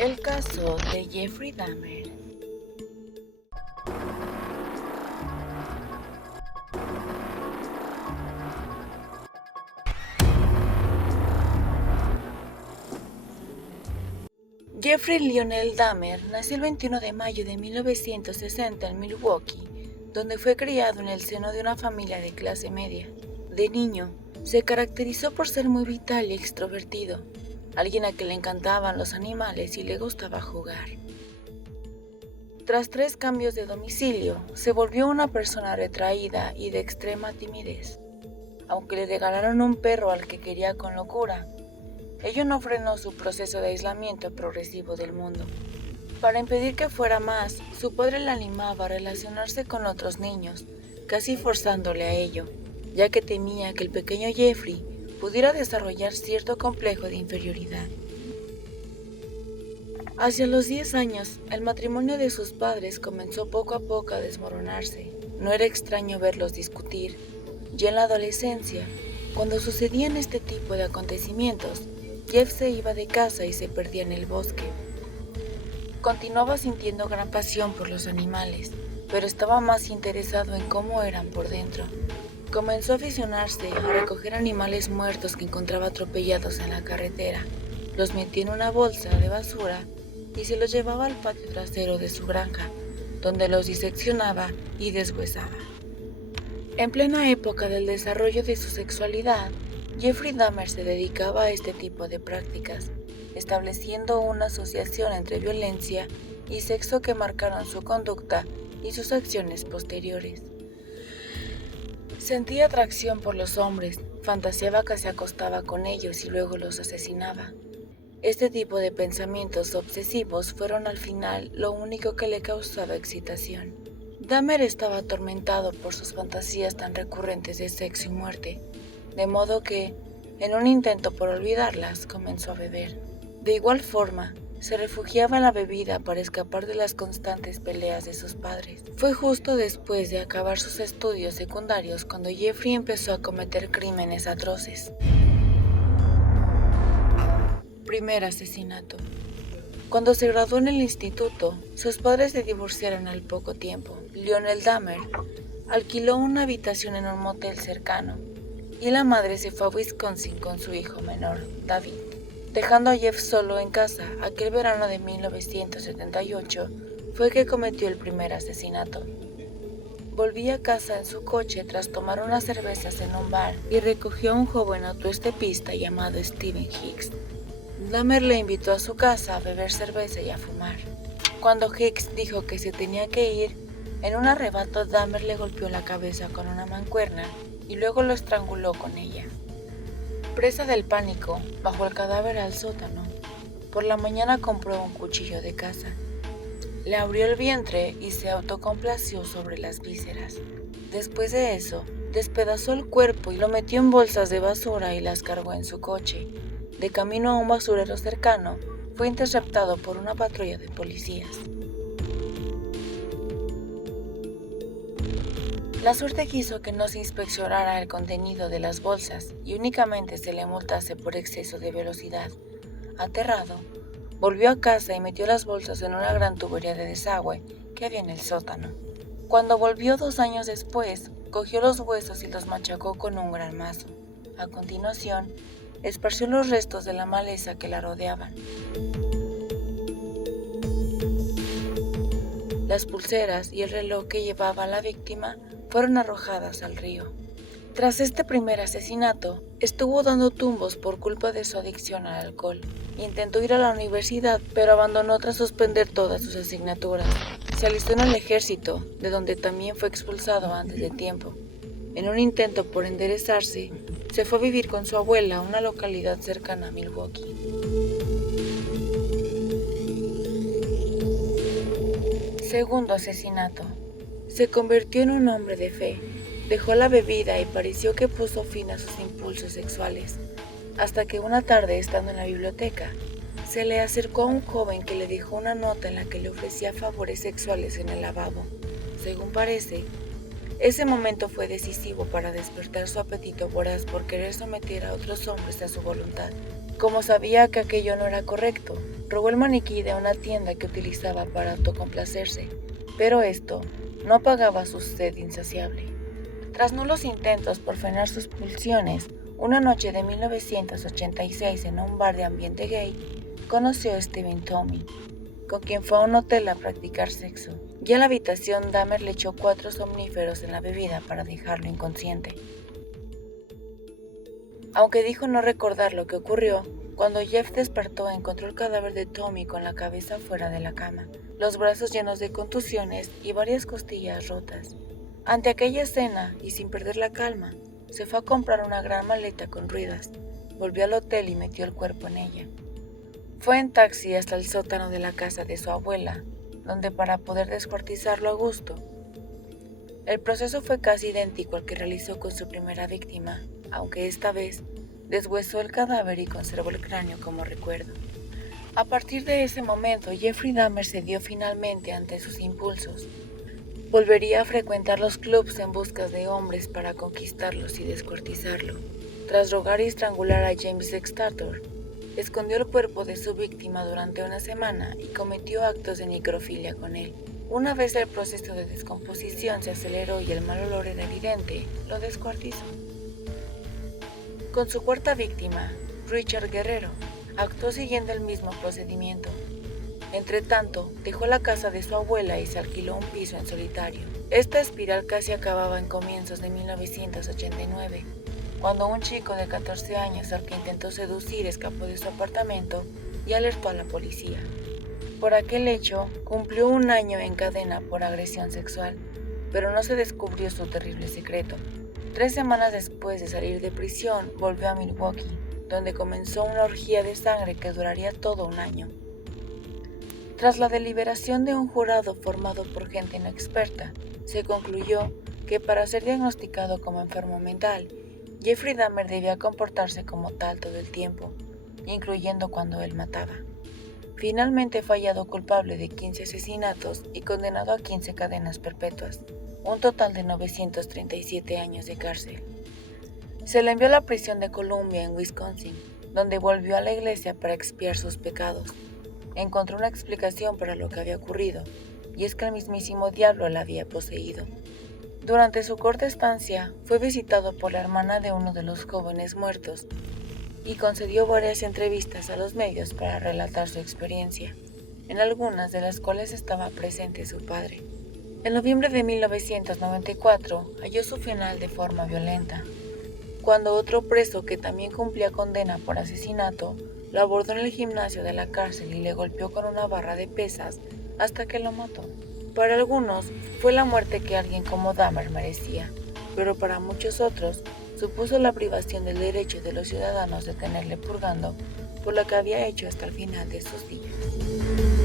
El caso de Jeffrey Dahmer. Jeffrey Lionel Dahmer nació el 21 de mayo de 1960 en Milwaukee, donde fue criado en el seno de una familia de clase media. De niño, se caracterizó por ser muy vital y extrovertido, alguien a quien le encantaban los animales y le gustaba jugar. Tras 3 cambios de domicilio, se volvió una persona retraída y de extrema timidez. Aunque le regalaron un perro al que quería con locura, ello no frenó su proceso de aislamiento progresivo del mundo. Para impedir que fuera más, su padre le animaba a relacionarse con otros niños, casi forzándole a ello, ya que temía que el pequeño Jeffrey pudiera desarrollar cierto complejo de inferioridad. Hacia los 10 años, el matrimonio de sus padres comenzó poco a poco a desmoronarse. No era extraño verlos discutir. Ya en la adolescencia, cuando sucedían este tipo de acontecimientos, Jeff se iba de casa y se perdía en el bosque. Continuaba sintiendo gran pasión por los animales, pero estaba más interesado en cómo eran por dentro. Comenzó a aficionarse a recoger animales muertos que encontraba atropellados en la carretera. Los metía en una bolsa de basura y se los llevaba al patio trasero de su granja, donde los diseccionaba y deshuesaba. En plena época del desarrollo de su sexualidad, Jeffrey Dahmer se dedicaba a este tipo de prácticas, estableciendo una asociación entre violencia y sexo que marcaron su conducta y sus acciones posteriores. Sentía atracción por los hombres, fantaseaba que se acostaba con ellos y luego los asesinaba. Este tipo de pensamientos obsesivos fueron al final lo único que le causaba excitación. Dahmer estaba atormentado por sus fantasías tan recurrentes de sexo y muerte, de modo que, en un intento por olvidarlas, comenzó a beber. De igual forma, se refugiaba en la bebida para escapar de las constantes peleas de sus padres. Fue justo después de acabar sus estudios secundarios cuando Jeffrey empezó a cometer crímenes atroces. Primer asesinato. Cuando se graduó en el instituto, sus padres se divorciaron al poco tiempo. Lionel Dahmer alquiló una habitación en un motel cercano y la madre se fue a Wisconsin con su hijo menor, David. Dejando a Jeff solo en casa, aquel verano de 1978 fue que cometió el primer asesinato. Volvía a casa en su coche tras tomar unas cervezas en un bar y recogió a un joven autoestopista llamado Steven Hicks. Dahmer le invitó a su casa a beber cerveza y a fumar. Cuando Hicks dijo que se tenía que ir, en un arrebato Dahmer le golpeó la cabeza con una mancuerna y luego lo estranguló con ella. Presa del pánico, bajó el cadáver al sótano. Por la mañana compró un cuchillo de caza. Le abrió el vientre y se autocomplació sobre las vísceras. Después de eso, despedazó el cuerpo y lo metió en bolsas de basura y las cargó en su coche. De camino a un basurero cercano, fue interceptado por una patrulla de policías. La suerte quiso que no se inspeccionara el contenido de las bolsas y únicamente se le multase por exceso de velocidad. Aterrado, volvió a casa y metió las bolsas en una gran tubería de desagüe que había en el sótano. Cuando volvió 2 años después, cogió los huesos y los machacó con un gran mazo. A continuación, esparció los restos de la maleza que la rodeaban. Las pulseras y el reloj que llevaba la víctima fueron arrojadas al río. Tras este primer asesinato, estuvo dando tumbos por culpa de su adicción al alcohol. Intentó ir a la universidad, pero abandonó tras suspender todas sus asignaturas. Se alistó en el ejército, de donde también fue expulsado antes de tiempo. En un intento por enderezarse, se fue a vivir con su abuela a una localidad cercana a Milwaukee. Segundo asesinato. Se convirtió en un hombre de fe. Dejó la bebida y pareció que puso fin a sus impulsos sexuales, hasta que una tarde, estando en la biblioteca, se le acercó a un joven que le dejó una nota en la que le ofrecía favores sexuales en el lavabo. Según parece, ese momento fue decisivo para despertar su apetito voraz por querer someter a otros hombres a su voluntad. Como sabía que aquello no era correcto, robó el maniquí de una tienda que utilizaba para autocomplacerse, pero esto no pagaba su sed insaciable. Tras nulos intentos por frenar sus pulsiones, una noche de 1986 en un bar de ambiente gay, conoció a Stephen Tommy, con quien fue a un hotel a practicar sexo. Ya en la habitación, Dahmer le echó 4 somníferos en la bebida para dejarlo inconsciente. Aunque dijo no recordar lo que ocurrió, cuando Jeff despertó encontró el cadáver de Tommy con la cabeza fuera de la cama, los brazos llenos de contusiones y varias costillas rotas. Ante aquella escena, y sin perder la calma, se fue a comprar una gran maleta con ruedas, volvió al hotel y metió el cuerpo en ella. Fue en taxi hasta el sótano de la casa de su abuela, donde para poder descuartizarlo a gusto. El proceso fue casi idéntico al que realizó con su primera víctima, aunque esta vez deshuesó el cadáver y conservó el cráneo como recuerdo. A partir de ese momento, Jeffrey Dahmer cedió finalmente ante sus impulsos. Volvería a frecuentar los clubs en busca de hombres para conquistarlos y descuartizarlo. Tras drogar y estrangular a James Dextator, escondió el cuerpo de su víctima durante una semana y cometió actos de necrofilia con él. Una vez el proceso de descomposición se aceleró y el mal olor era evidente, lo descuartizó. Con su cuarta víctima, Richard Guerrero, actuó siguiendo el mismo procedimiento. Entretanto, dejó la casa de su abuela y se alquiló un piso en solitario. Esta espiral casi acababa en comienzos de 1989, cuando un chico de 14 años al que intentó seducir escapó de su apartamento y alertó a la policía. Por aquel hecho, cumplió 1 año en cadena por agresión sexual, pero no se descubrió su terrible secreto. 3 semanas después de salir de prisión, volvió a Milwaukee, donde comenzó una orgía de sangre que duraría todo 1 año. Tras la deliberación de un jurado formado por gente no experta, se concluyó que para ser diagnosticado como enfermo mental, Jeffrey Dahmer debía comportarse como tal todo el tiempo, incluyendo cuando él mataba. Finalmente fue hallado culpable de 15 asesinatos y condenado a 15 cadenas perpetuas, un total de 937 años de cárcel. Se le envió a la prisión de Columbia en Wisconsin, donde volvió a la iglesia para expiar sus pecados. Encontró una explicación para lo que había ocurrido, y es que el mismísimo diablo la había poseído. Durante su corta estancia, fue visitado por la hermana de uno de los jóvenes muertos, y concedió varias entrevistas a los medios para relatar su experiencia, en algunas de las cuales estaba presente su padre. En noviembre de 1994, halló su final de forma violenta, cuando otro preso que también cumplía condena por asesinato lo abordó en el gimnasio de la cárcel y le golpeó con una barra de pesas hasta que lo mató. Para algunos fue la muerte que alguien como Dahmer merecía, pero para muchos otros supuso la privación del derecho de los ciudadanos de tenerle purgando por lo que había hecho hasta el final de sus días.